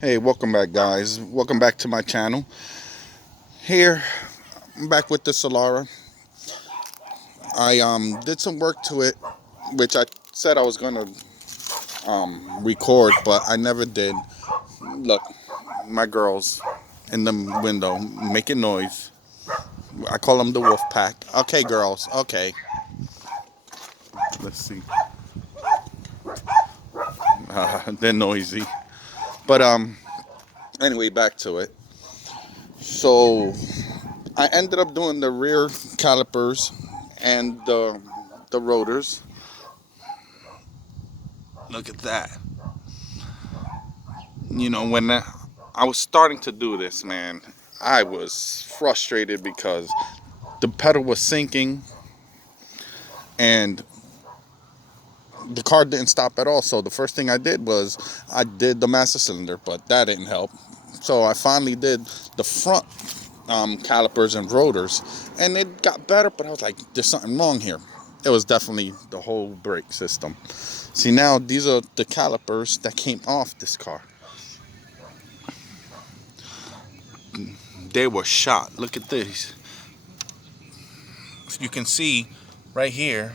Hey, welcome back, guys. Welcome back to my channel. Here, I'm back with the Solara. I did some work to it, which I said I was gonna record, but I never did. Look, my girls in the window making noise. I call them the wolf pack. Okay, girls. Okay, let's see. They're noisy, but anyway, back to it. So I ended up doing the rear calipers and the rotors. Look at that. When I was starting to do this, man, I was frustrated because the pedal was sinking and the car didn't stop at all. So the first thing I did was I did the master cylinder, but that didn't help. So I finally did the front calipers and rotors, and it got better. But I was like, "There's something wrong here." It was definitely the whole brake system. See, now these are the calipers that came off this car. They were shot. Look at this. You can see right here.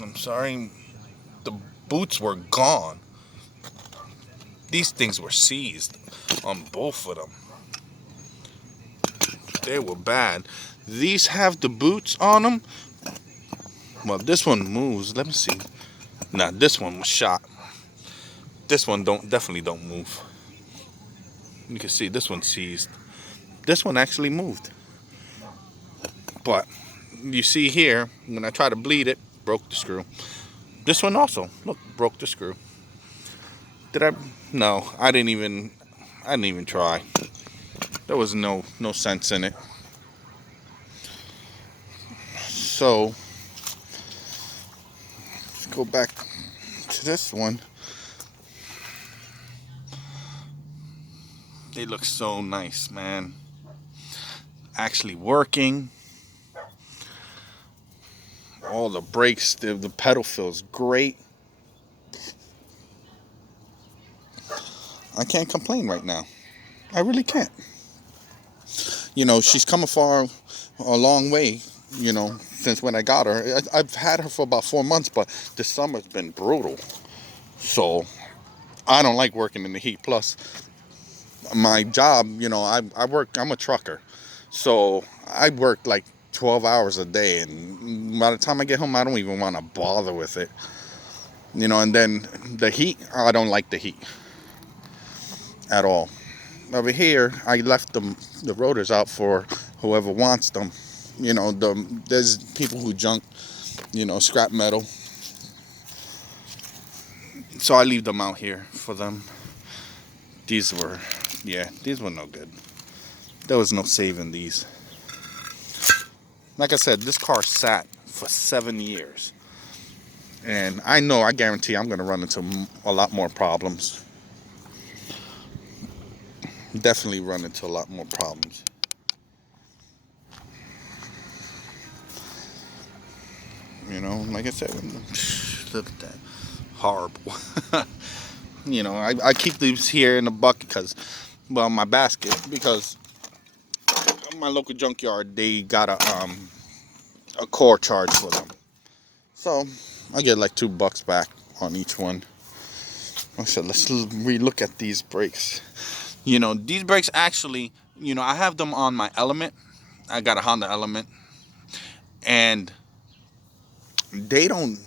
I'm sorry, the boots were gone. These things were seized on both of them. They were bad. These have the boots on them. Well, this one moves. Let me see. Nah, this one was shot. This one definitely don't move. You can see this one seized. This one actually moved. But you see here, when I try to bleed it, broke the screw. This one also, look, broke the screw. Did I? No, I didn't even try. There was no sense in it. So let's go back to this one. They look so nice, man. Actually working. All the brakes, the pedal feels great. I can't complain right now. I really can't. She's come a long way, since when I got her. I've had her for about 4 months, but this summer's been brutal. So I don't like working in the heat. Plus, my job, I'm a trucker. So I work like 12 hours a day. And by the time I get home, I don't even want to bother with it. And then the heat, I don't like the heat at all. Over here, I left the rotors out for whoever wants them. There's people who junk, scrap metal. So I leave them out here for them. These were, yeah, these were no good. There was no saving these. Like I said, this car sat for 7 years. And I guarantee I'm going to run into a lot more problems. Definitely run into a lot more problems. Like I said, look at that. Horrible. I keep these here in the bucket my basket, because my local junkyard, they got a core charge for them. So I get like $2 back on each one. I said, let's re-look at these brakes. These brakes actually, I have them on my Element. I got a Honda Element. And they don't,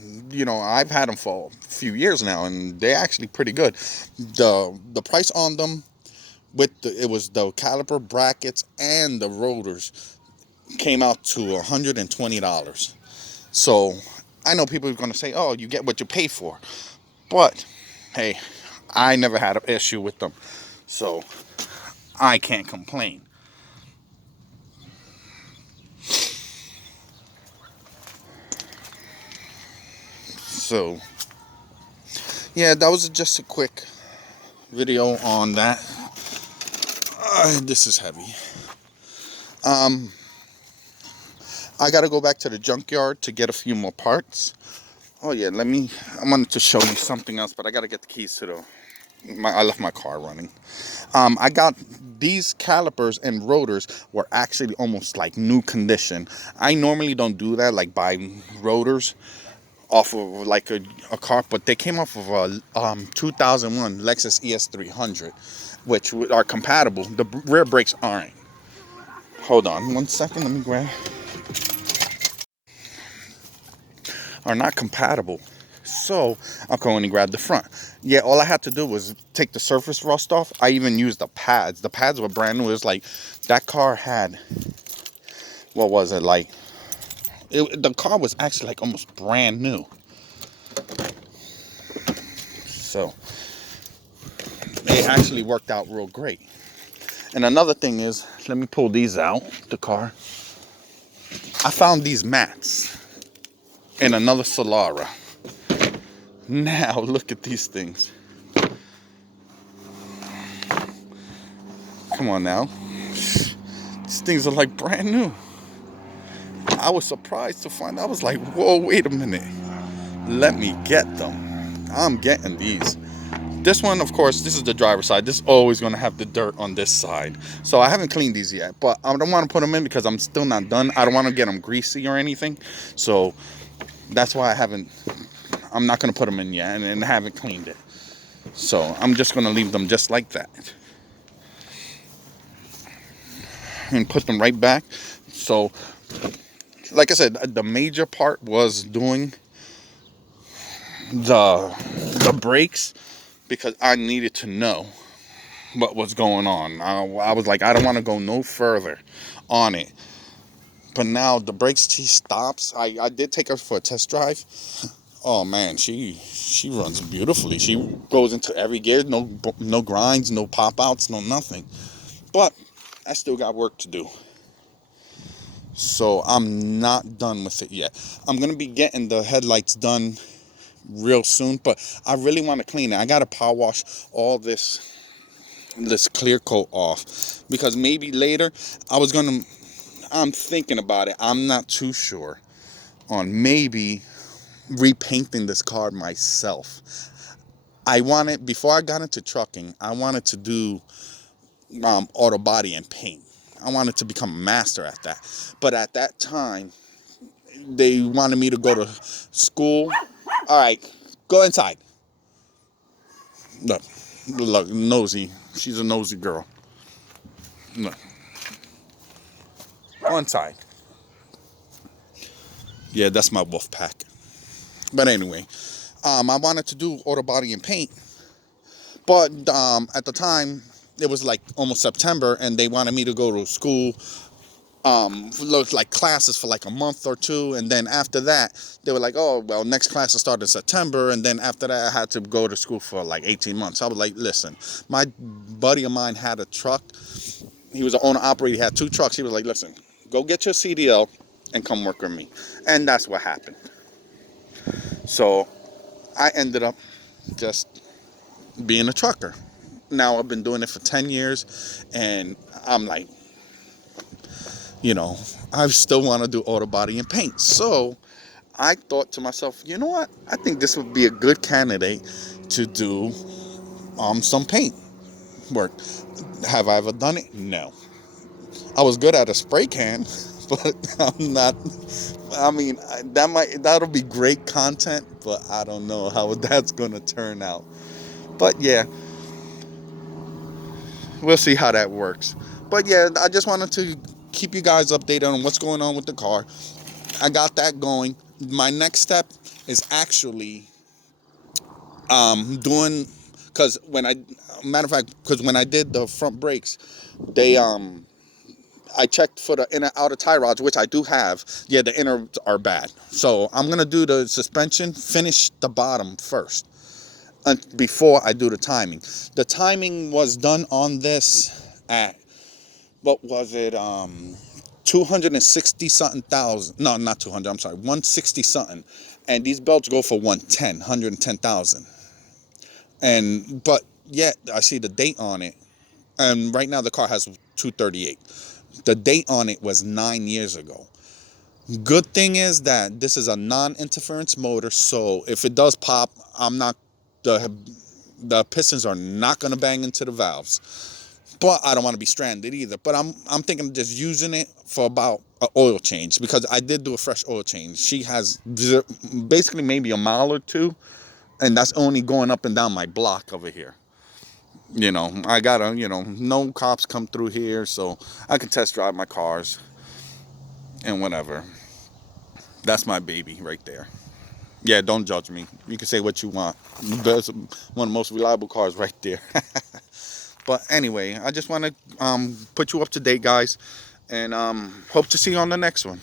I've had them for a few years now, and they're actually pretty good. The price on them, it was the caliper brackets and the rotors, came out to $120. So I know people are going to say, oh, you get what you pay for. But hey, I never had an issue with them, so I can't complain. So yeah, that was just a quick video on that. This is heavy. I gotta go back to the junkyard to get a few more parts. Oh yeah, I wanted to show you something else, but I gotta get the keys to I left my car running. I got these calipers and rotors were actually almost like new condition. I normally don't do that, like buy rotors off of like a car, but they came off of a 2001 Lexus ES300, which are compatible. The rear brakes aren't. Hold on 1 second, let me grab. Are not compatible. So I'll go in and grab the front. Yeah, all I had to do was take the surface rust off. I even used the pads. The pads were brand new. It was like that car had, what was it like? The car was actually like almost brand new. So it actually worked out real great. And another thing is, let me pull these out, the car. I found these mats in another Solara. Now look at these things. Come on now. These things are like brand new. I was surprised to find out. I was like, whoa, wait a minute. Let me get them. I'm getting these. This one, of course, this is the driver's side. This is always going to have the dirt on this side. So I haven't cleaned these yet. But I don't want to put them in because I'm still not done. I don't want to get them greasy or anything. So that's why I'm not going to put them in yet and haven't cleaned it. So I'm just going to leave them just like that. And put them right back. So, like I said, the major part was doing the brakes because I needed to know what was going on. I was like, I don't want to go no further on it. But now the brakes, she stops. I did take her for a test drive. Oh man, she runs beautifully. She goes into every gear, no grinds, no pop outs, no nothing. But I still got work to do. So I'm not done with it yet. I'm gonna be getting the headlights done real soon, but I really want to clean it. I gotta power wash all this clear coat off because maybe later I'm thinking about it. I'm not too sure on maybe repainting this car myself. I wanted, before I got into trucking, I wanted to do auto body and paint. I wanted to become a master at that. But at that time, they wanted me to go to school. All right, go inside. Look, nosy. She's a nosy girl. Look, go inside. Yeah, that's my wolf pack. But anyway, I wanted to do auto body and paint. But at the time, it was like almost September, and they wanted me to go to school, like classes for like a month or two, and then after that, they were like, "Oh, well, next class will start in September," and then after that, I had to go to school for like 18 months. I was like, "Listen, my buddy of mine had a truck. He was an owner operator. He had 2 trucks. He was like, listen, go get your CDL and come work with me," and that's what happened. So I ended up just being a trucker. Now I've been doing it for 10 years, and I'm like, I still want to do auto body and paint. So I thought to myself, you know what? I think this would be a good candidate to do some paint work. Have I ever done it? No. I was good at a spray can, but I'm not. I mean, that'll be great content, but I don't know how that's gonna turn out. But yeah, we'll see how that works. But yeah, I just wanted to keep you guys updated on what's going on with the car. I got that going. My next step is actually doing, because matter of fact, because when I did the front brakes, they I checked for the inner outer tie rods, which I do have. Yeah, the inner are bad. So I'm gonna do the suspension, finish the bottom first, before I do the timing. The timing was done on this at, what was it, 260 something thousand. No, not 200, I'm sorry, 160 something. And these belts go for 110,000. But yet I see the date on it, and right now the car has 238. The date on it was 9 years ago. Good thing is that this is a non-interference motor, so if it does pop, I'm not the The pistons are not going to bang into the valves. But I don't want to be stranded either. But I'm thinking of just using it for about an oil change, because I did do a fresh oil change. She has basically maybe a mile or two, and that's only going up and down my block over here. I gotta, no cops come through here, so I can test drive my cars and whatever. That's my baby right there. Yeah, don't judge me. You can say what you want. That's one of the most reliable cars right there. But anyway, I just want to put you up to date, guys, and hope to see you on the next one.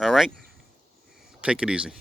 All right? Take it easy.